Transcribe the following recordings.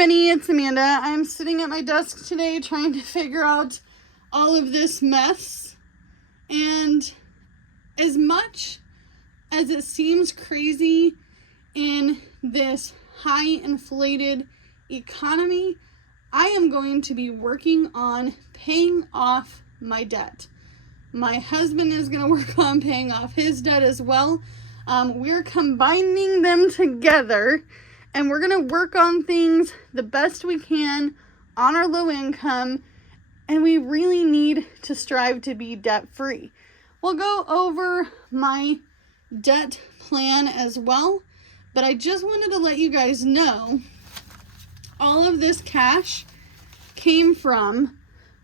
Benny, it's Amanda. I'm sitting at my desk today trying to figure out all of this mess. And as much as it seems crazy in this high inflated economy, I am going to be working on paying off my debt. My husband is going to work on paying off his debt as well. We're combining them together, and we're going to work on things the best we can on our low income, and we really need to strive to be debt free. We'll go over my debt plan as well, but I just wanted to let you guys know all of this cash came from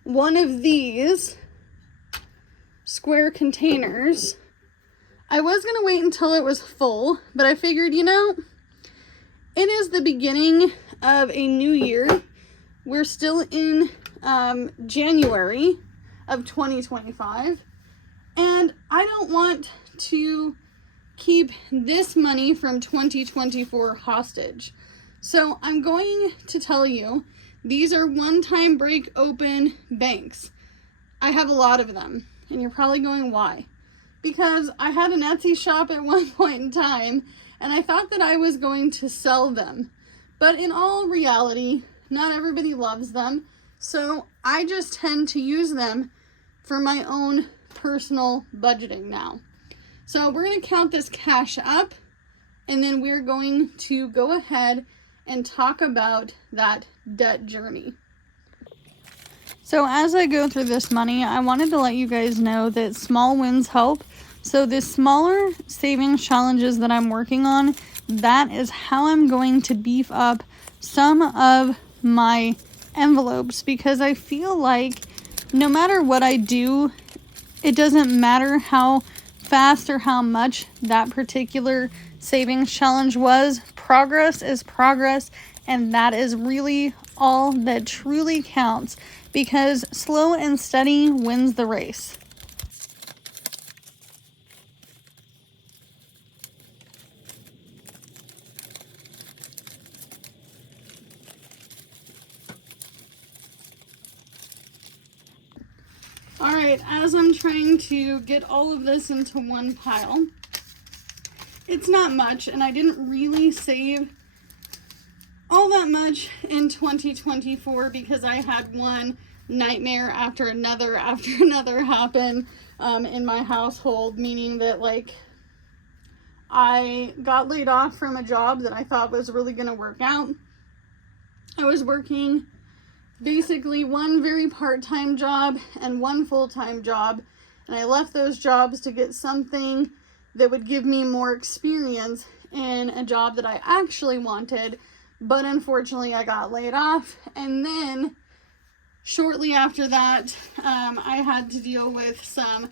one of these square containers. I was going to wait until it was full, but I figured, it is the beginning of a new year. We're still in January of 2025, and I don't want to keep this money from 2024 hostage. So I'm going to tell you, these are one-time break open banks. I have a lot of them, and you're probably going, why? Because I had an Etsy shop at one point in time, and I thought that I was going to sell them. But in all reality, not everybody loves them, so I just tend to use them for my own personal budgeting now. So we're going to count this cash up, and then we're going to go ahead and talk about that debt journey. So as I go through this money, I wanted to let you guys know that small wins help. So the smaller savings challenges that I'm working on, that is how I'm going to beef up some of my envelopes, because I feel like no matter what I do, it doesn't matter how fast or how much that particular savings challenge was. Progress is progress, and that is really all that truly counts, because slow and steady wins the race. Alright, as I'm trying to get all of this into one pile, it's not much, and I didn't really save all that much in 2024 because I had one nightmare after another happen in my household, meaning that I got laid off from a job that I thought was really going to work out. I was working basically one very part-time job and one full-time job, and I left those jobs to get something that would give me more experience in a job that I actually wanted, but unfortunately I got laid off. And then shortly after that, I had to deal with some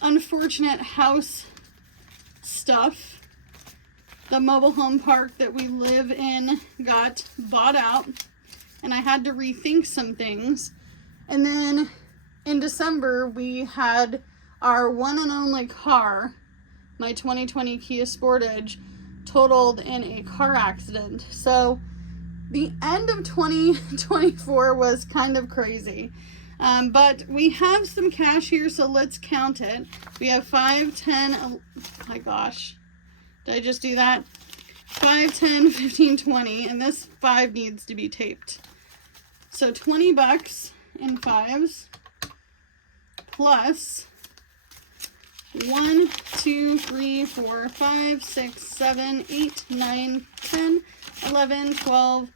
unfortunate house stuff. The mobile home park that we live in got bought out, and I had to rethink some things. And then in December, we had our one and only car, my 2020 Kia Sportage, totaled in a car accident. So the end of 2024 was kind of crazy. But we have some cash here, so let's count it. We have 5, 10, oh my gosh, did I just do that? 5, 10, 15, 20, and this 5 needs to be taped. So $20 in 5s, plus 1, 2, 3, 4, 5, 6, 7, 8, 9, 10, 11, 12,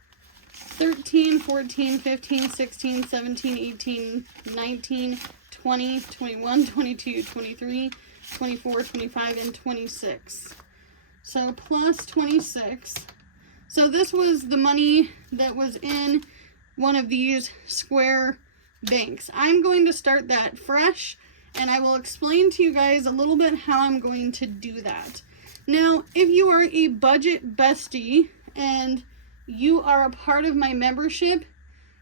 13, 14, 15, 16, 17, 18, 19, 20, 21, 22, 23, 24, 25, and 26. So plus 26. So this was the money that was in one of these square banks. I'm going to start that fresh, and I will explain to you guys a little bit how I'm going to do that. Now, if you are a budget bestie and you are a part of my membership,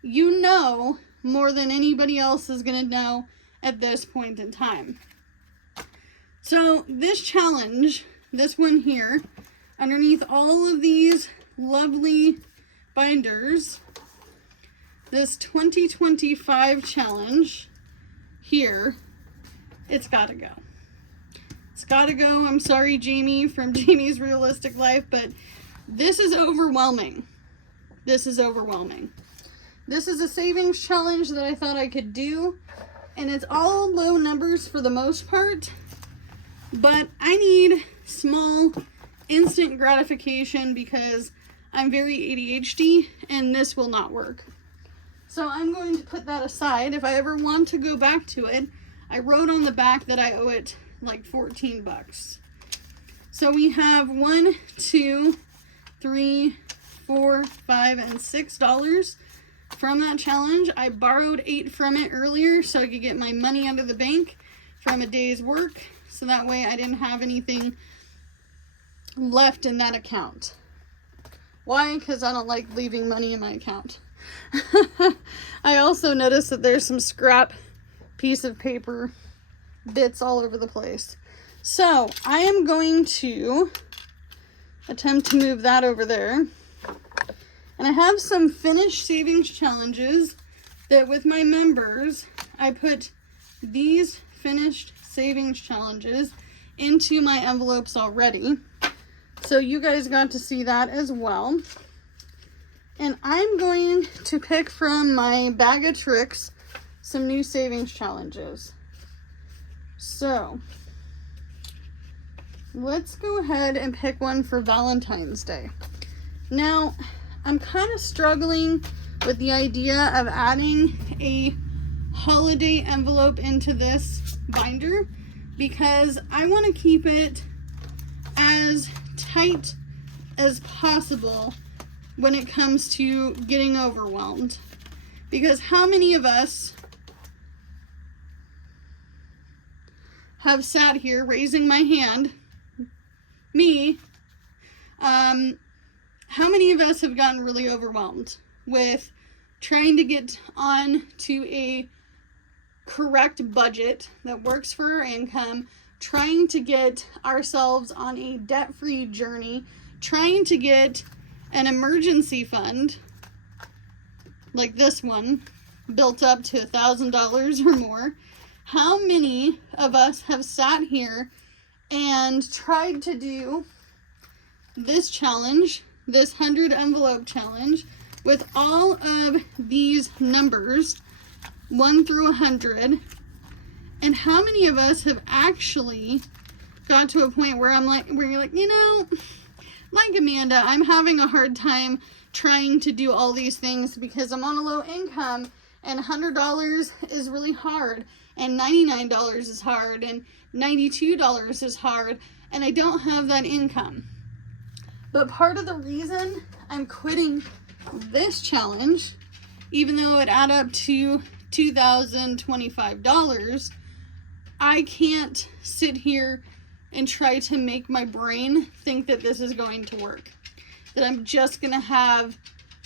you know more than anybody else is going to know at this point in time. So this challenge, this one here, underneath all of these lovely binders, this 2025 challenge here, it's gotta go. It's gotta go. I'm sorry, Jamie from Jamie's Realistic Life, but this is overwhelming. This is overwhelming. This is a savings challenge that I thought I could do, and it's all low numbers for the most part, but I need small, instant gratification because I'm very ADHD and this will not work. So I'm going to put that aside. If I ever want to go back to it, I wrote on the back that I owe it like 14 bucks. So we have $1, $2, $3, $4, $5, and $6 from that challenge. I borrowed $8 from it earlier so I could get my money out of the bank from a day's work. So that way I didn't have anything left in that account. Why? Because I don't like leaving money in my account. I also noticed that there's some scrap piece of paper bits all over the place. So I am going to attempt to move that over there. And I have some finished savings challenges that with my members, I put these finished savings challenges into my envelopes already. So you guys got to see that as well. And I'm going to pick from my bag of tricks some new savings challenges. So let's go ahead and pick one for Valentine's Day. Now, I'm kind of struggling with the idea of adding a holiday envelope into this binder because I want to keep it as tight as possible when it comes to getting overwhelmed. Because how many of us have sat here raising my hand, me, how many of us have gotten really overwhelmed with trying to get on to a correct budget that works for our income, trying to get ourselves on a debt-free journey, trying to get an emergency fund like this one built up to $1,000 or more? How many of us have sat here and tried to do this challenge, this 100 envelope challenge, with all of these numbers 1 through 100, and how many of us have actually got to a point where where you're like, you know, like Amanda, I'm having a hard time trying to do all these things because I'm on a low income and $100 is really hard and $99 is hard and $92 is hard and I don't have that income. But part of the reason I'm quitting this challenge, even though it add up to $2,025, I can't sit here and try to make my brain think that this is going to work. That I'm just going to have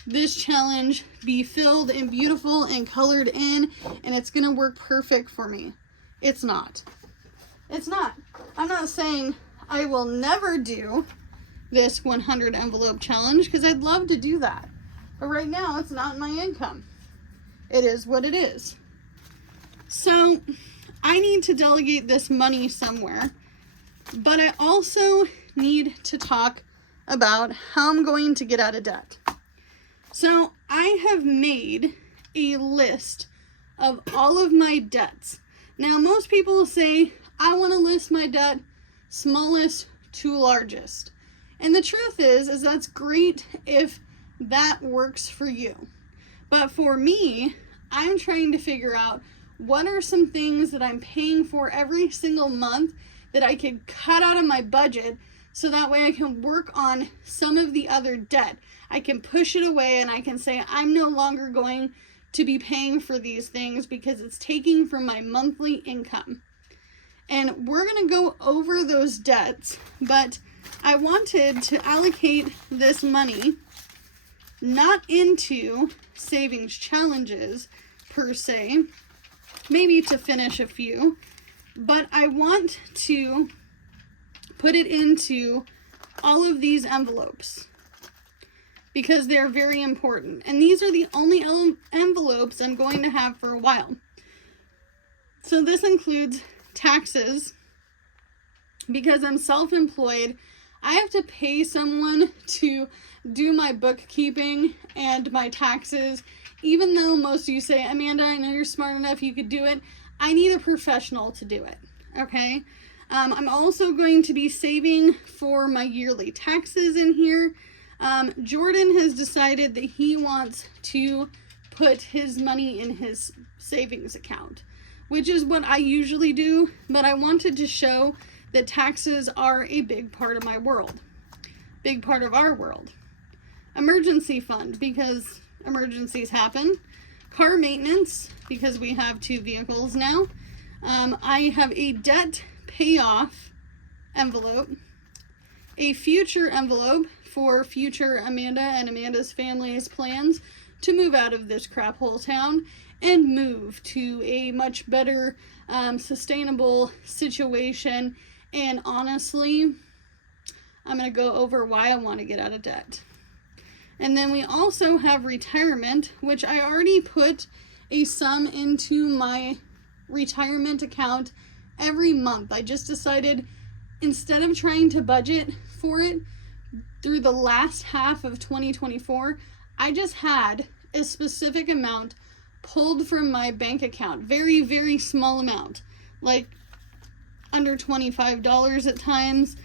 this challenge be filled and beautiful and colored in and it's going to work perfect for me. It's not. It's not. I'm not saying I will never do this 100 envelope challenge because I'd love to do that. But right now it's not my income. It is what it is. So I need to delegate this money somewhere. But I also need to talk about how I'm going to get out of debt. So I have made a list of all of my debts. Now, most people will say, I want to list my debt smallest to largest. And the truth is that's great if that works for you. But for me, I'm trying to figure out what are some things that I'm paying for every single month that I could cut out of my budget so that way I can work on some of the other debt. I can push it away and I can say I'm no longer going to be paying for these things because it's taking from my monthly income. And we're going to go over those debts, but I wanted to allocate this money not into savings challenges per se, maybe to finish a few, but I want to put it into all of these envelopes. because they're very important. And these are the only envelopes I'm going to have for a while. So this includes taxes. Because I'm self-employed, I have to pay someone to do my bookkeeping and my taxes. Even though most of you say, Amanda, I know you're smart enough, you could do it. I need a professional to do it, okay? I'm also going to be saving for my yearly taxes in here. Jordan has decided that he wants to put his money in his savings account, which is what I usually do, but I wanted to show that taxes are a big part of my world, big part of our world. Emergency fund, because emergencies happen. Car maintenance, because we have 2 vehicles now. I have a debt payoff envelope, a future envelope for future Amanda and Amanda's family's plans to move out of this crap hole town and move to a much better, sustainable situation. And honestly, I'm going to go over why I want to get out of debt. And then we also have retirement, which I already put a sum into my retirement account every month. I just decided, instead of trying to budget for it through the last half of 2024, I just had a specific amount pulled from my bank account. Very, very small amount. Like under $25 at times.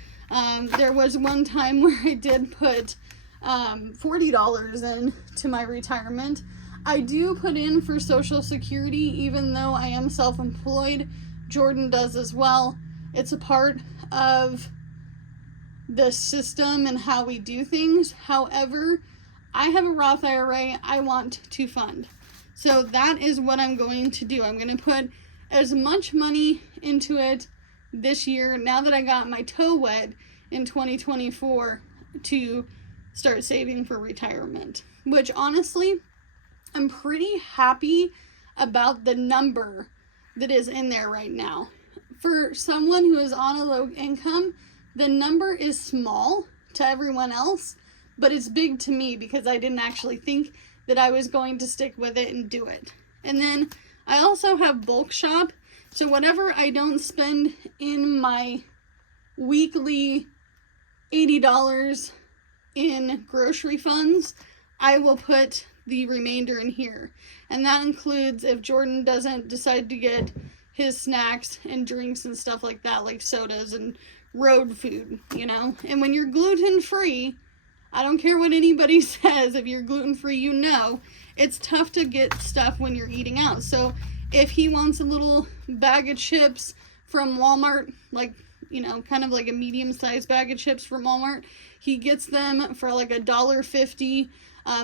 There was one time where I did put $40 in to my retirement. I do put in for Social Security, even though I am self-employed. Jordan does as well. It's a part of the system and how we do things. However, I have a Roth IRA I want to fund. So that is what I'm going to do. I'm going to put as much money into it this year, now that I got my toe wet in 2024, to start saving for retirement, which honestly, I'm pretty happy about the number that is in there right now. For someone who is on a low income, the number is small to everyone else, but it's big to me because I didn't actually think that I was going to stick with it and do it. And then I also have bulk shop. So whatever I don't spend in my weekly $80 in grocery funds, I will put the remainder in here. And that includes if Jordan doesn't decide to get his snacks and drinks and stuff like that, like sodas and road food, you know. And when you're gluten-free, I don't care what anybody says, if you're gluten-free, you know, it's tough to get stuff when you're eating out. So if he wants a little bag of chips from Walmart, like, you know, kind of like a medium-sized bag of chips from Walmart, he gets them for like $1.50.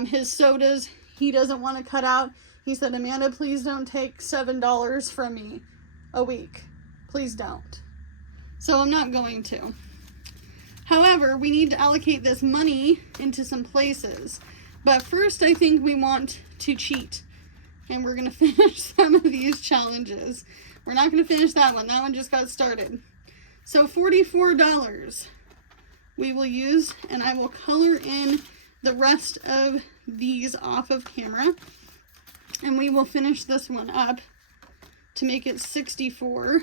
His sodas, he doesn't want to cut out. He said, Amanda, please don't take $7 from me a week. Please don't. So I'm not going to. However, we need to allocate this money into some places. But first, I think we want to cheat. And we're going to finish some of these challenges. We're not going to finish that one. That one just got started. So $44 we will use, and I will color in the rest of these off of camera. And we will finish this one up to make it 64.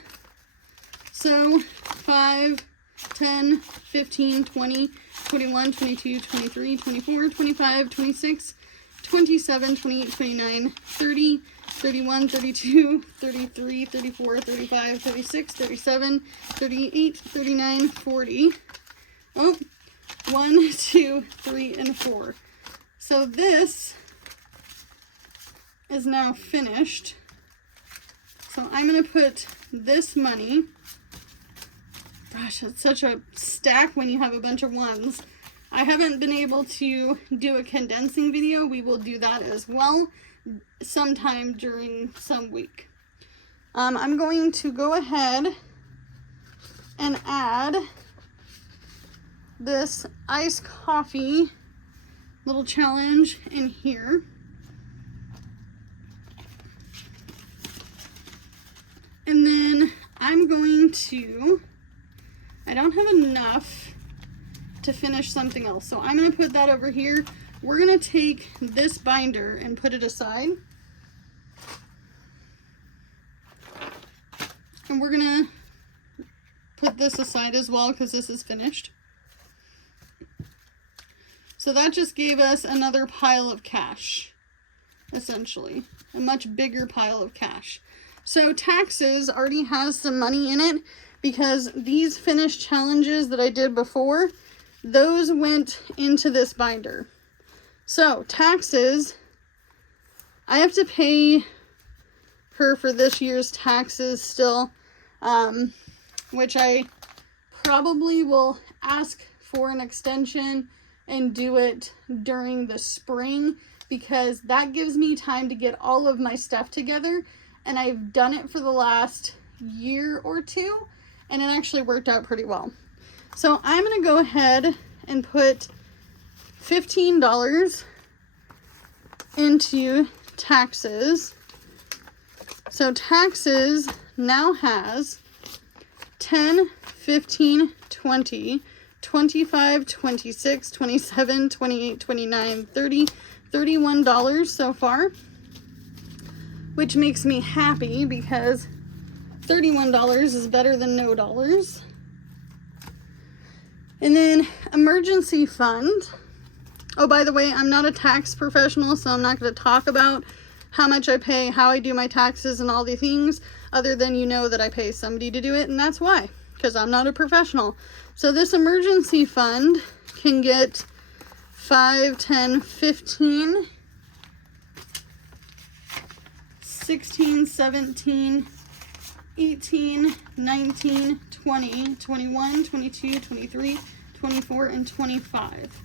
So 5, 10, 15, 20, 21, 22, 23, 24, 25, 26, 27, 28, 29, 30, 31, 32, 33, 34, 35, 36, 37, 38, 39, 40. Oh, 1, 2, 3, and 4. So this is now finished. So I'm going to put this money. Gosh, it's such a stack when you have a bunch of ones. I haven't been able to do a condensing video. We will do that as well sometime during some week. I'm going to go ahead and add this iced coffee little challenge in here. And then I'm going to, I don't have enough to finish something else, so I'm going to put that over here we're gonna take this binder and put it aside. And we're gonna put this aside as well because this is finished. So that just gave us another pile of cash, essentially. A much bigger pile of cash. So taxes already has some money in it because these finished challenges that I did before, those went into this binder. So taxes, I have to pay her for this year's taxes still, which I probably will ask for an extension and do it during the spring because that gives me time to get all of my stuff together, and I've done it for the last year or two and it actually worked out pretty well. So I'm gonna go ahead and put $15 into taxes. So taxes now has 10, 15, 20, 25, 26, 27, 28, 29, 30, $31 so far, which makes me happy because $31 is better than no dollars. And then emergency fund. Oh, by the way, I'm not a tax professional, so I'm not going to talk about how much I pay, how I do my taxes, and all the things, other than you know that I pay somebody to do it, and that's why, because I'm not a professional. So this emergency fund can get 5, 10, 15, 16, 17, 18, 19, 20, 21, 22, 23, 24, and 25.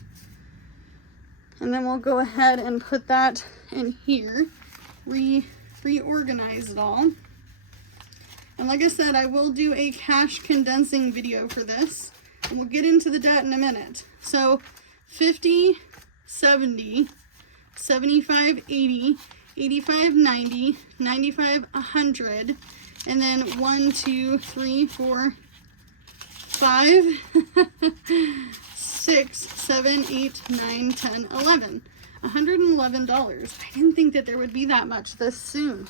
And then we'll go ahead and put that in here, reorganize it all. And like I said, I will do a cash condensing video for this, and we'll get into the debt in a minute. So 50, 70, 75, 80, 85, 90, 95, 100, and then 1, 2, 3, 4, 5, 6, 7, 8, 9, 10, 11. $111. I didn't think that there would be that much this soon.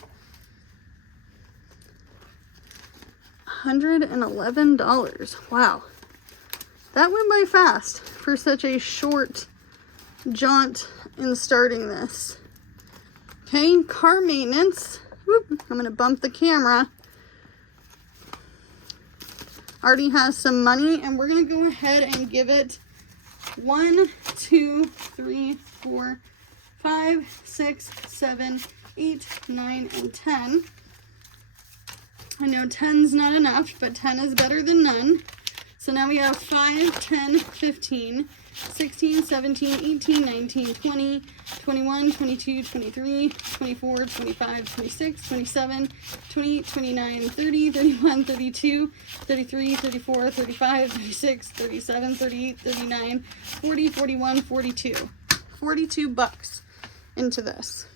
$111. Wow. That went by fast for such a short jaunt in starting this. Okay, car maintenance. Whoop, I'm going to bump the camera. Already has some money, and we're going to go ahead and give it 1, 2, 3, 4, 5, 6, 7, 8, 9, and 10. I know 10's not enough, but 10 is better than none. So now we have 5, 10, 15, 16, 17, 18, 19, 20, 21, 22, 23, 24, 25, 26, 27, 28, 29, 30, 31, 32, 33, 34, 35, 36, 37, 38, 39, 40, 41, 42. $42 into this.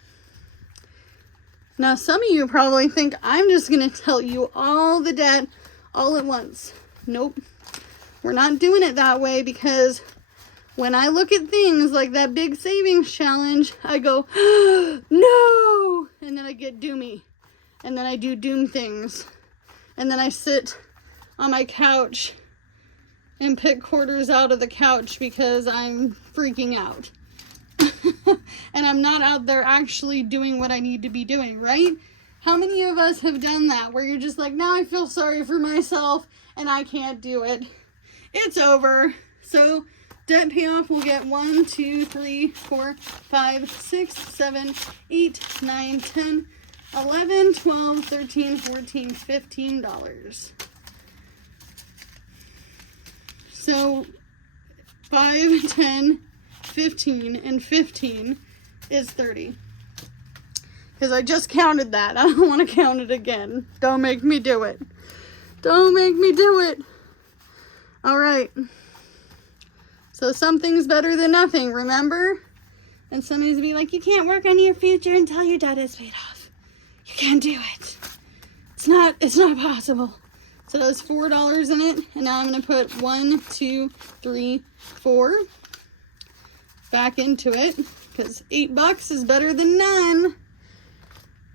Now, some of you probably think I'm just going to tell you all the debt all at once. Nope. We're not doing it that way, because when I look at things like that big savings challenge, I go, no! And then I get doomy. And then I do doom things. And then I sit on my couch and pick quarters out of the couch because I'm freaking out. And I'm not out there actually doing what I need to be doing, right? How many of us have done that where you're just like, now I feel sorry for myself and I can't do it. It's over. So debt payoff will get 1, 2, 3, 4, 5, 6, 7, 8, 9, 10, 11, 12, 13, 14, $15. So 5, 10, 15, and 15 is 30. Because I just counted that. I don't want to count it again. Don't make me do it. Don't make me do it. All right. So something's better than nothing, remember? And somebody's be like, you can't work on your future until your debt is paid off. You can't do it. It's not possible. So there's $4 in it. And now I'm going to put 1, 2, 3, 4, back into it, because $8 is better than none.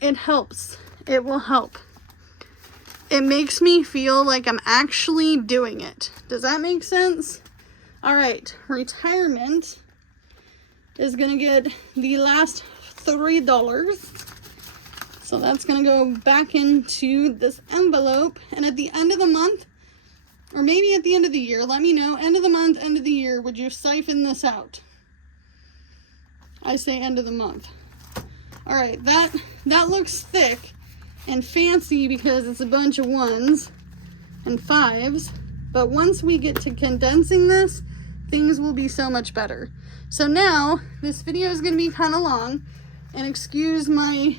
It helps. It will help. It makes me feel like I'm actually doing it. Does that make sense? All right, retirement is gonna get the last $3. So that's gonna go back into this envelope. And at the end of the month, or maybe at the end of the year, let me know, end of the month, end of the year, would you siphon this out? I say end of the month. All right, that looks thick and fancy because it's a bunch of 1s and 5s. But once we get to condensing this, things will be so much better. So now, this video is gonna be kind of long, and excuse my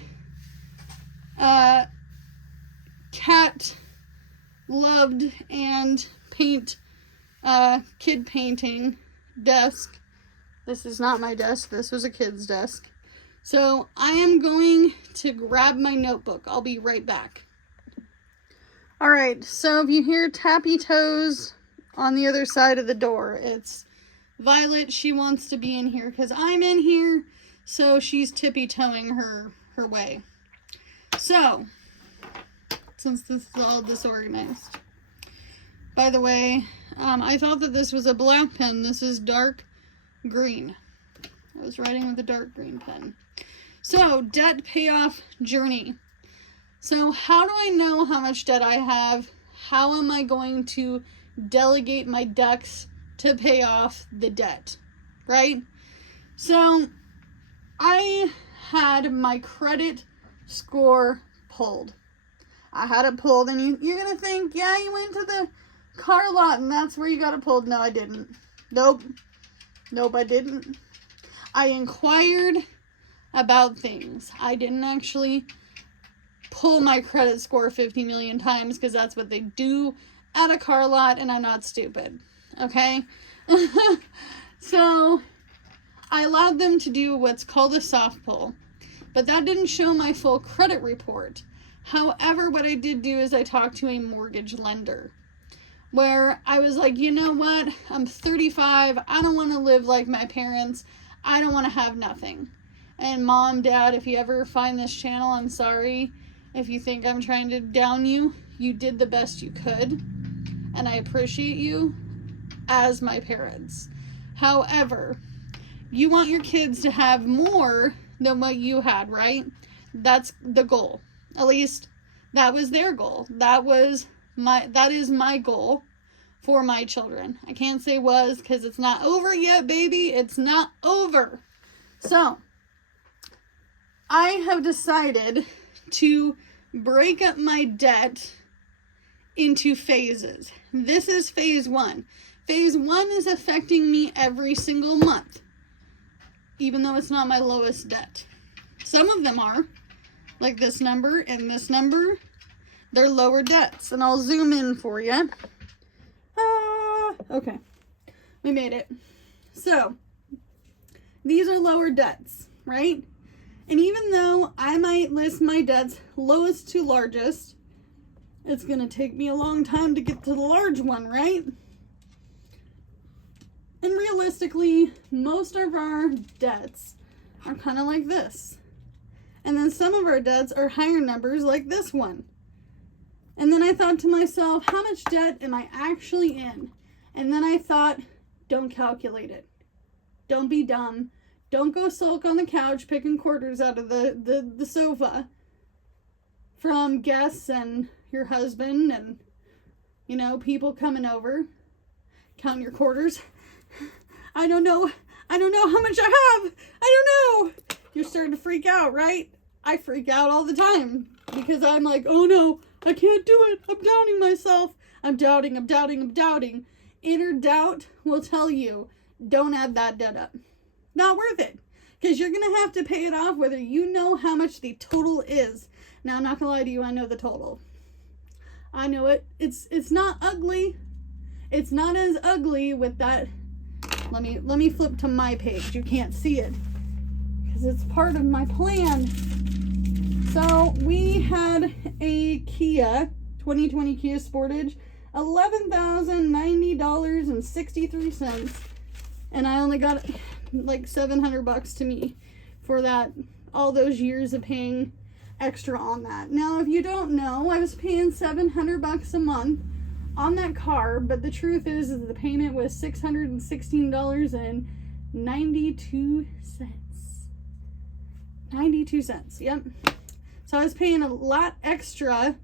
cat loved and kid painting desk. This is not my desk, this was a kid's desk. So I am going to grab my notebook. I'll be right back. All right, so if you hear tappy toes on the other side of the door, it's Violet. She wants to be in here because I'm in here, so she's tippy-toeing her way. So, since this is all disorganized. By the way, I thought that this was a black pen. This is dark green. I was writing with a dark green pen. So, debt payoff journey. So, how do I know how much debt I have? How am I going to delegate my ducks to pay off the debt, right? So, I had my credit score pulled. I had it pulled, and you're going to think, yeah, you went to the car lot, and that's where you got it pulled. No, I didn't. Nope, I didn't. I inquired about things. I didn't actually pull my credit score 50 million times, because that's what they do at a car lot, and I'm not stupid, okay? So I allowed them to do what's called a soft pull, but that didn't show my full credit report. However, what I did do is I talked to a mortgage lender, where I was like, you know what, I'm 35, I don't want to live like my parents, I don't want to have nothing. And Mom, Dad, if you ever find this channel, I'm sorry if you think I'm trying to down you. You did the best you could, and I appreciate you as my parents. However, you want your kids to have more than what you had, right? That's the goal. At least that was their goal. That is my goal for my children. I can't say was, because it's not over yet, baby. It's not over. So I have decided to break up my debt into phases. This is phase 1. Phase 1 is affecting me every single month, even though it's not my lowest debt. Some of them are, like this number and this number, they're lower debts. And I'll zoom in for you. Okay, we made it. So, these are lower debts, right? And even though I might list my debts lowest to largest, it's going to take me a long time to get to the large one, right? And realistically, most of our debts are kind of like this. And then some of our debts are higher numbers like this one. And then I thought to myself, how much debt am I actually in? And then I thought, don't calculate it. Don't be dumb. Don't go sulk on the couch picking quarters out of the sofa from guests and your husband and, you know, people coming over. Count your quarters. I don't know how much I have. I don't know. You're starting to freak out, right? I freak out all the time because I'm like, oh no, I can't do it. I'm doubting myself. I'm doubting. Inner doubt will tell you, don't add that debt up. Not worth it. Because you're going to have to pay it off whether you know how much the total is. Now, I'm not going to lie to you. I know the total. I know it. It's not ugly. It's not as ugly with that. Let me flip to my page. You can't see it because it's part of my plan. So we had a Kia 2020 Kia Sportage, $11,090.63, and I only got like $700 to me for that, all those years of paying extra on that. Now, if you don't know, I was paying $700 a month on that car, but the truth is that the payment was $616.92. 92 cents, yep. So I was paying a lot extra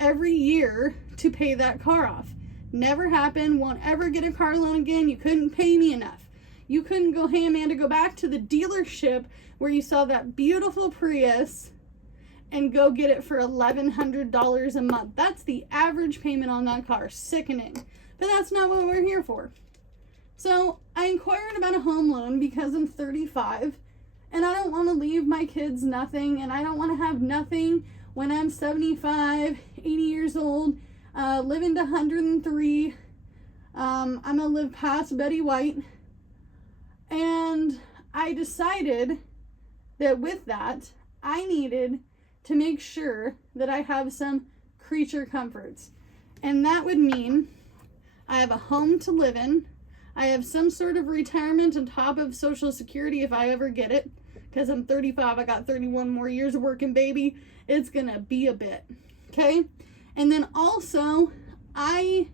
every year to pay that car off. Never happened, won't ever get a car loan again. You couldn't pay me enough. You couldn't go, hey Amanda, go back to the dealership where you saw that beautiful Prius and go get it for $1,100 a month. That's the average payment on that car. Sickening. But that's not what we're here for. So I inquired about a home loan because I'm 35 and I don't want to leave my kids nothing, and I don't want to have nothing when I'm 75, 80 years old, living to 103. I'm going to live past Betty White. And I decided that with that, I needed to make sure that I have some creature comforts. And that would mean I have a home to live in. I have some sort of retirement on top of Social Security if I ever get it. Because I'm 35, I got 31 more years of working, baby. It's gonna be a bit, okay? And then also, I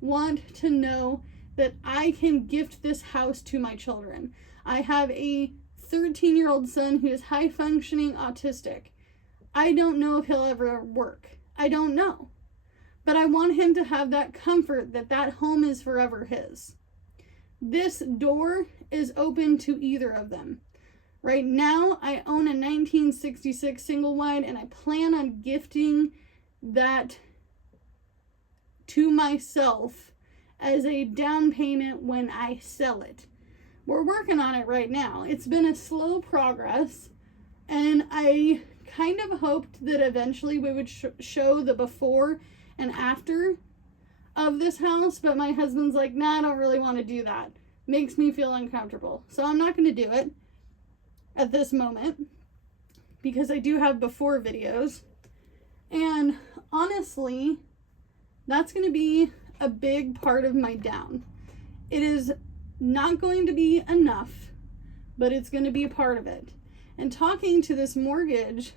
want to know that I can gift this house to my children. I have a 13-year-old son who is high-functioning autistic. I don't know if he'll ever work. I don't know. But I want him to have that comfort that that home is forever his. This door is open to either of them. Right now, I own a 1966 single wide, and I plan on gifting that to myself as a down payment when I sell it. We're working on it right now. It's been a slow progress, and I kind of hoped that eventually we would show the before and after of this house, but my husband's like, nah, I don't really want to do that. Makes me feel uncomfortable. So I'm not going to do it at this moment, because I do have before videos. And honestly, that's going to be a big part of my down. It is not going to be enough, but it's going to be a part of it. And talking to this mortgage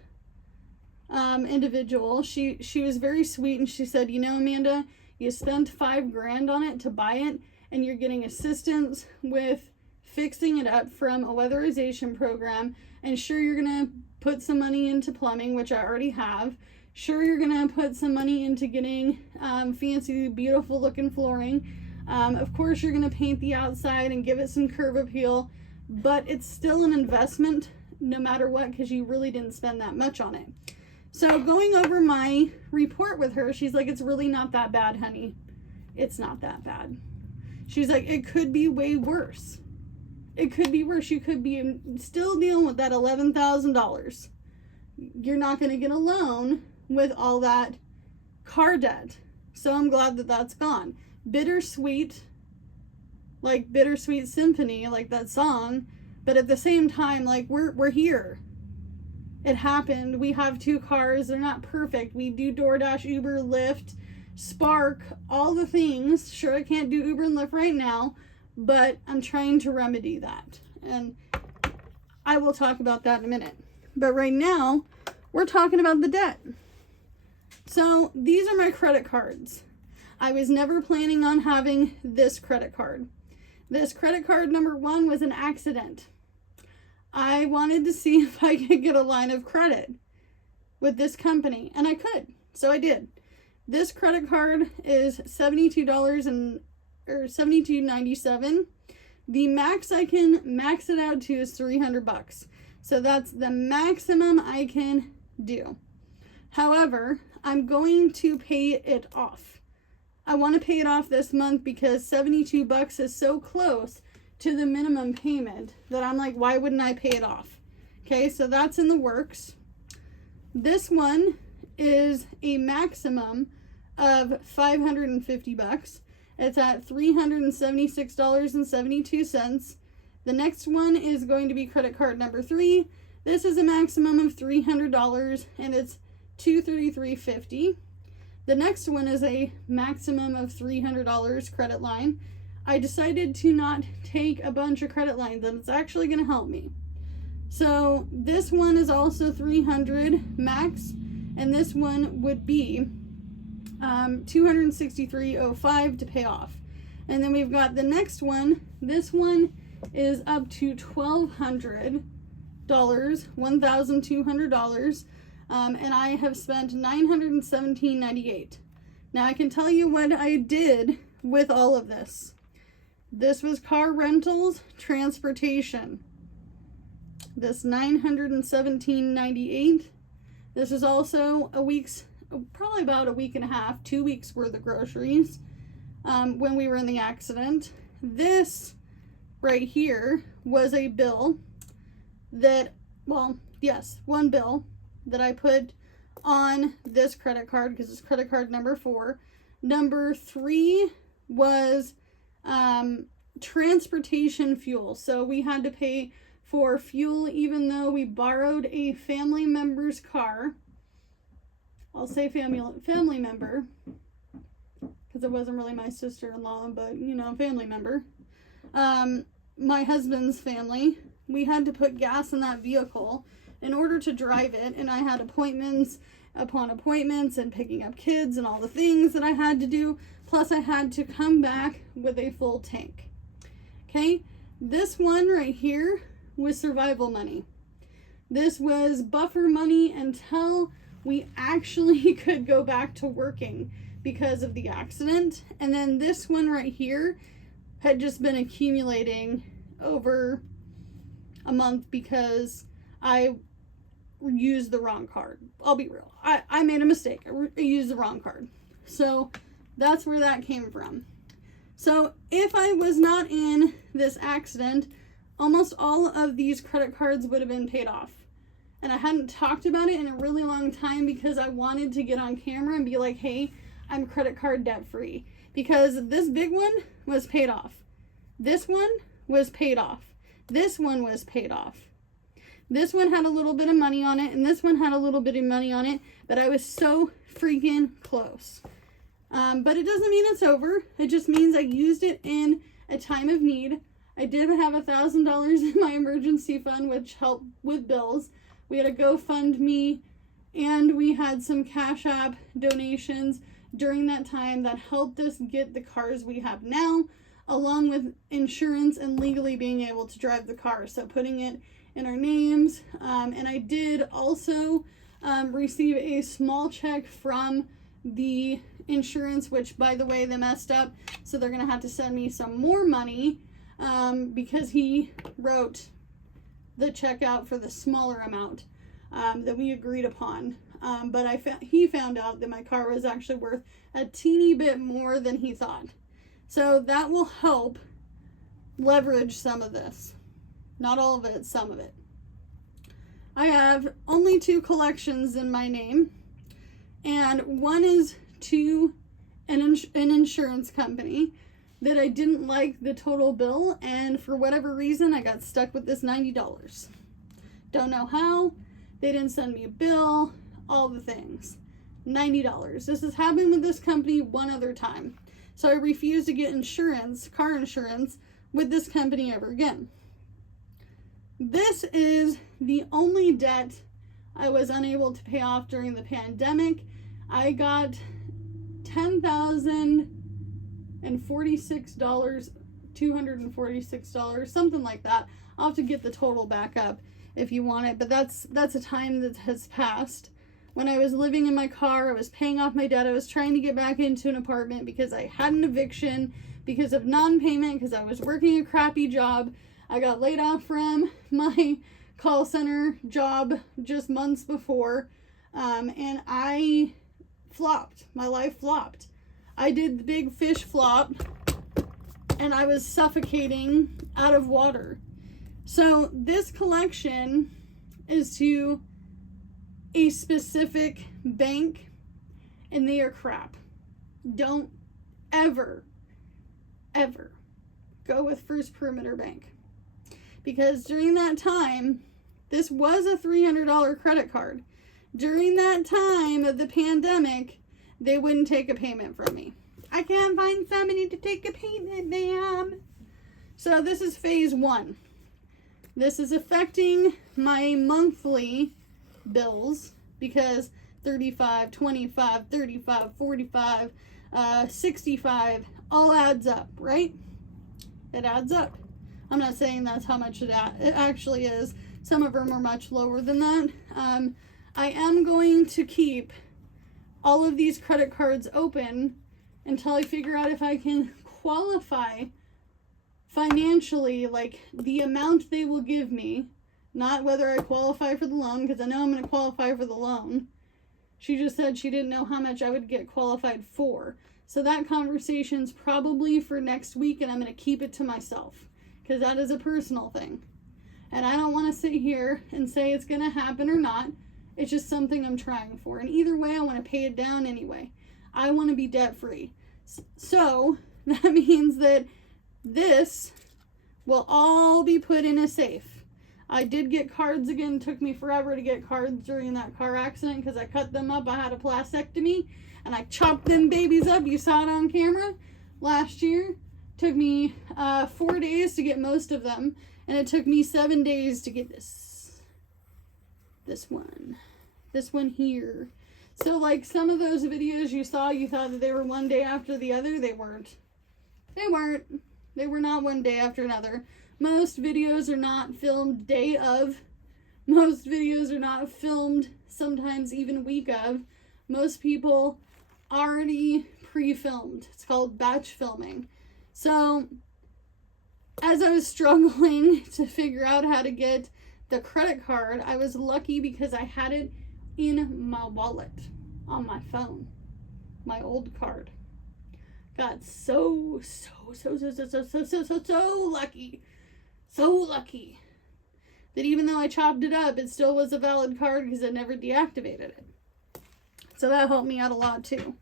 individual, she was very sweet, and she said, you know, Amanda, you spent $5,000 on it to buy it, and you're getting assistance with fixing it up from a weatherization program, and sure, you're gonna put some money into plumbing, which I already have. Sure, you're gonna put some money into getting fancy, beautiful looking flooring. Of course, you're gonna paint the outside and give it some curb appeal, but it's still an investment no matter what, because you really didn't spend that much on it. So going over my report with her, she's like, it's really not that bad, honey. It's not that bad. She's like, it could be way worse. It could be worse. You could be still dealing with that $11,000. You're not going to get a loan with all that car debt. So I'm glad that that's gone. Bittersweet, like Bittersweet Symphony, like that song. But at the same time, like we're here. It happened. We have 2 cars. They're not perfect. We do DoorDash, Uber, Lyft, Spark, all the things. Sure, I can't do Uber and Lyft right now, but I'm trying to remedy that. And I will talk about that in a minute. But right now, we're talking about the debt. So these are my credit cards. I was never planning on having this credit card. This credit card number 1 was an accident. I wanted to see if I could get a line of credit with this company, and I could. So I did. This credit card is $72.97. The max I can max it out to is $300. So that's the maximum I can do. However, I'm going to pay it off. I want to pay it off this month because $72 is so close to the minimum payment that I'm like, why wouldn't I pay it off? Okay, so that's in the works. This one is a maximum of $550. It's at $376.72. The next one is going to be credit card number 3. This is a maximum of $300 and it's $233.50. The next one is a maximum of $300 credit line. I decided to not take a bunch of credit lines, and it's actually going to help me. So this one is also 300 max, and this one would be $263.05 to pay off. And then we've got the next one. This one is up to $1,200, $1,200, and I have spent $917.98. Now I can tell you what I did with all of this. This was car rentals, transportation. This $917.98. This is also probably about a week and a half, 2 weeks worth of groceries when we were in the accident. This right here was a bill that, one bill that I put on this credit card because it's credit card number 4. Number 3 was transportation fuel. So we had to pay for fuel even though we borrowed a family member's car. I'll say family member because it wasn't really my sister-in-law, but family member. My husband's family. We had to put gas in that vehicle in order to drive it, and I had appointments upon appointments and picking up kids and all the things that I had to do, plus I had to come back with a full tank. Okay, this one right here was survival money. This was buffer money until we actually could go back to working because of the accident. And then this one right here had just been accumulating over a month because I used the wrong card. I'll be real. I made a mistake. I used the wrong card. So that's where that came from. So if I was not in this accident, almost all of these credit cards would have been paid off. And I hadn't talked about it in a really long time because I wanted to get on camera and be like, hey, I'm credit card debt free. Because this big one was paid off. This one was paid off. This one was paid off. This one had a little bit of money on it, and this one had a little bit of money on it, but I was so freaking close. But it doesn't mean it's over. It just means I used it in a time of need. I did have $1,000 in my emergency fund, which helped with bills. We had a GoFundMe, and we had some Cash App donations during that time that helped us get the cars we have now, along with insurance and legally being able to drive the car. So putting it in our names. And I did also receive a small check from the insurance, which, by the way, they messed up. So they're going to have to send me some more money because he wrote the check out for the smaller amount that we agreed upon. But he found out that my car was actually worth a teeny bit more than he thought. So that will help leverage some of this. Not all of it, some of it. I have only 2 collections in my name, and one is to an insurance company that I didn't like the total bill, and for whatever reason I got stuck with this $90. Don't know how. They didn't send me a bill, all the things. $90. This has happened with this company one other time. So I refused to get insurance, car insurance, with this company ever again. This is the only debt I was unable to pay off during the pandemic. I got $10,046, $246, something like that. I'll have to get the total back up if you want it, but that's a time that has passed. When I was living in my car, I was paying off my debt. I was trying to get back into an apartment because I had an eviction because of non-payment, because I was working a crappy job. I got laid off from my call center job just months before, and I flopped. My life flopped. I did the big fish flop, and I was suffocating out of water. So this collection is to a specific bank, and they are crap. Don't ever go with First Perimeter Bank. Because during that time, this was a $300 credit card. During that time of the pandemic, they wouldn't take a payment from me. I can't find somebody to take a paint exam. So this is phase 1. This is affecting my monthly bills because 35, 25, 35, 45, 65 all adds up, right? It adds up. I'm not saying that's how much it actually is. Some of them are much lower than that. I am going to keep all of these credit cards open until I figure out if I can qualify financially, like the amount they will give me, not whether I qualify for the loan, because I know I'm going to qualify for the loan. She just said she didn't know how much I would get qualified for. So that conversation's probably for next week, and I'm going to keep it to myself because that is a personal thing. And I don't want to sit here and say it's going to happen or not. It's just something I'm trying for. And either way, I want to pay it down anyway. I want to be debt free. So that means that this will all be put in a safe. I did get cards again. It took me forever to get cards during that car accident because I cut them up. I had a plastectomy and I chopped them babies up. You saw it on camera last year. Took me 4 days to get most of them, and it took me 7 days to get this one here. So like some of those videos you saw, you thought that they were one day after the other. They weren't. They were not one day after another. Most videos are not filmed day of. Most videos are not filmed sometimes even week of. Most people already pre-filmed. It's called batch filming. So as I was struggling to figure out how to get the credit card, I was lucky because I had it in my wallet on my phone, my old card. Got so lucky. So lucky that even though I chopped it up, it still was a valid card because I never deactivated it. So that helped me out a lot too.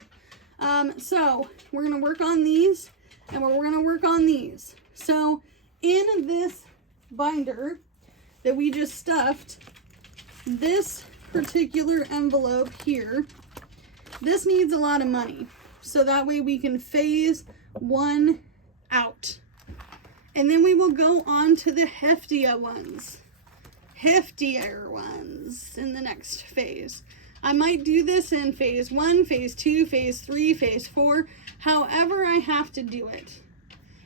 So we're going to work on these and we're going to work on these. So in this binder that we just stuffed, this particular envelope here, this needs a lot of money. So that way we can phase 1 out. And then we will go on to the heftier ones in the next phase. I might do this in phase 1, phase 2, phase 3, phase 4, however I have to do it.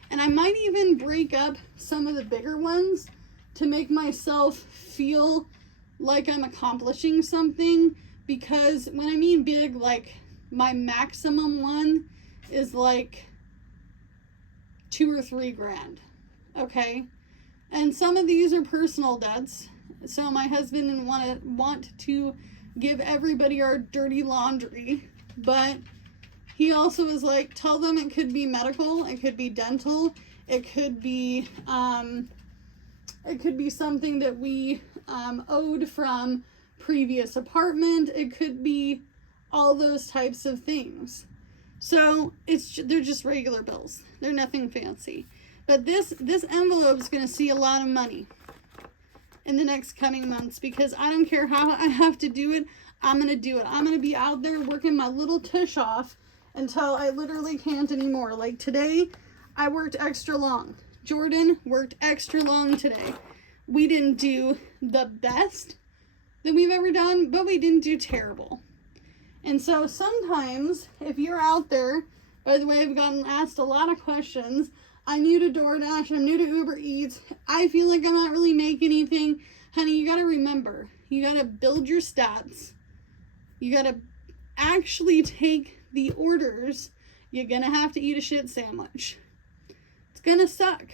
And I might even break up some of the bigger ones to make myself feel like I'm accomplishing something, because when I mean big, like my maximum one is like $2 or $3 grand. Okay, and some of these are personal debts, so my husband didn't want to give everybody our dirty laundry, but he also was like, tell them it could be medical, it could be dental, it could be something that we owed from previous apartment, it could be all those types of things. So they're just regular bills, they're nothing fancy. But this envelope is going to see a lot of money in the next coming months, because I don't care how I have to do it, I'm going to do it. I'm going to be out there working my little tush off until I literally can't anymore. Like today, I worked extra long. Jordan worked extra long today. We didn't do the best that we've ever done, but we didn't do terrible. And so sometimes, if you're out there, by the way, I've gotten asked a lot of questions. I'm new to DoorDash, I'm new to Uber Eats, I feel like I'm not really making anything. Honey, you gotta remember, you gotta build your stats. You gotta actually take the orders. You're gonna have to eat a shit sandwich. It's gonna suck.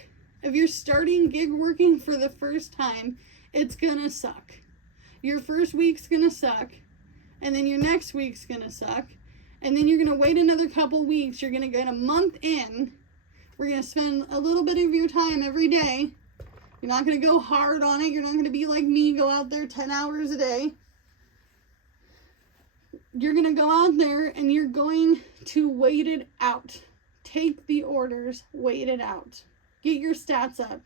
If you're starting gig working for the first time, it's gonna suck. Your first week's gonna suck, and then your next week's gonna suck, and then you're gonna wait another couple weeks. You're gonna get a month in. We're going to spend a little bit of your time every day. You're not going to go hard on it. You're not going to be like me, go out there 10 hours a day. You're going to go out there and you're going to wait it out. Take the orders, wait it out. Get your stats up.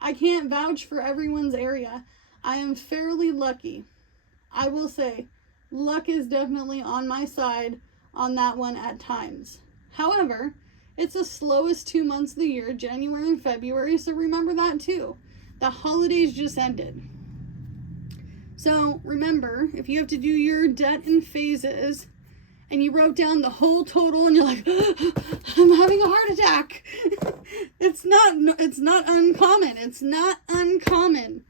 I can't vouch for everyone's area. I am fairly lucky. I will say, luck is definitely on my side on that one at times. However, it's the slowest 2 months of the year, January and February, so remember that too. The holidays just ended. So remember, if you have to do your debt in phases and you wrote down the whole total and you're like, I'm having a heart attack. It's not uncommon. It's not uncommon.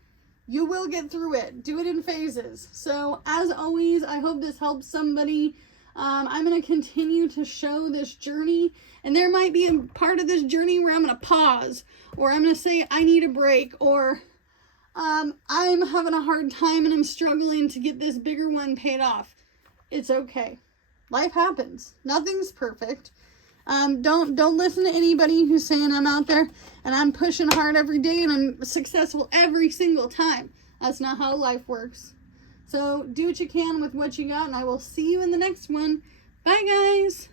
You will get through it. Do it in phases. So as always, I hope this helps somebody. I'm going to continue to show this journey, and there might be a part of this journey where I'm going to pause, or I'm going to say I need a break, or I'm having a hard time and I'm struggling to get this bigger one paid off. It's okay. Life happens. Nothing's perfect. Don't listen to anybody who's saying I'm out there and I'm pushing hard every day and I'm successful every single time. That's not how life works. So do what you can with what you got, and I will see you in the next one. Bye, guys.